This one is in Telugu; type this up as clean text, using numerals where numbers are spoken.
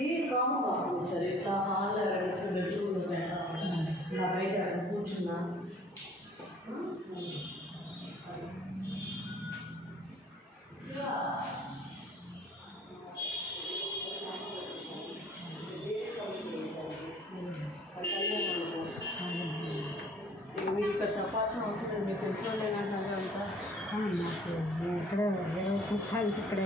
ये काम बाबू सर इतना हाल है इसको बिल्कुल रहना ना भाई क्या पूछना మీకు చపాతీ అవసరం మీకు తెలిసిన అంతా నాకు ఇక్కడ 20 రూపాయలు ఇక్కడ